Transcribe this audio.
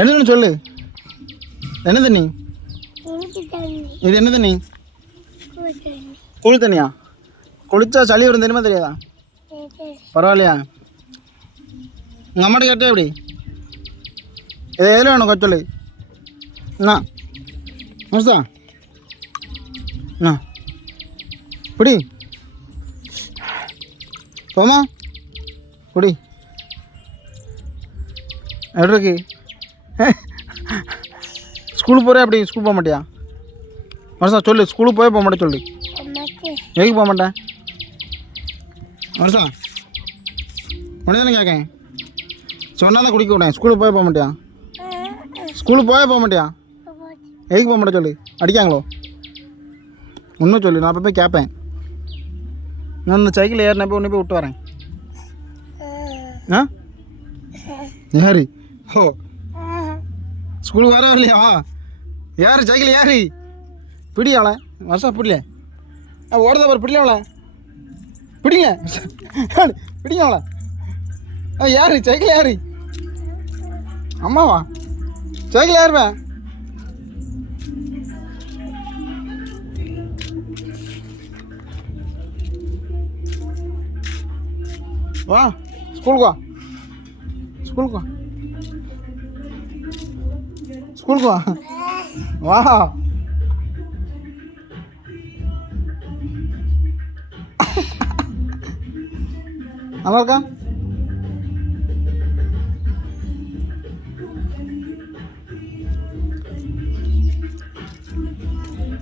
என்ன சொல்லு. என்ன தண்ணி இது? என்ன தண்ணி? குளி தண்ணியா? குளிச்சா சளி வரும் தெரியுமா தெரியாதா? பரவாயில்லையா? உங்கள் அம்மாட்ட கேட்டே எப்படி? இதை எதில் வேணும் கொஞ்சம் சொல்லு. என்ன மோசா? என்ன குடி போமா குடி. எப்படி இருக்கு? ஸ்கூலுக்கு போகிற அப்படி ஸ்கூல் போக மாட்டியா? மனுஷா சொல்லு. ஸ்கூலுக்கு போக மாட்டேன் சொல்லு. எதுக்கு போக மாட்டேன் மனுஷா? உடனே தானே கேட்கேன். சொன்னால் தான் குடிக்க விட்டேன். ஸ்கூலுக்கு போக மாட்டியா? ஸ்கூலுக்கு போக மாட்டியா? எதுக்கு போக மாட்டேன் சொல்லு. அடிக்காங்களோ? இன்னும் சொல்லு. நான் போய் கேட்பேன். நான் இந்த சைக்கிள் ஏறின போய் ஒன்று போய் விட்டு வரேன். ஆ யாரு? ஓ ஸ்கூலுக்கு வர இல்லையா? யார் சைக்கிள் யாரு? பிடியாவளை வருஷம் பிடில. ஓடுதா பாரு. பிடில அவளை பிடிங்க. பிடிங்க அவளை. யாரு சைக்கிள் யாரு? அம்மாவா? சைக்கிள் யாருப்பா? வா ஸ்கூலுக்கு வா. ஸ்கூலுக்கு வா. ஸ்கூலுக்கு வா. வா நல்லா இருக்கா?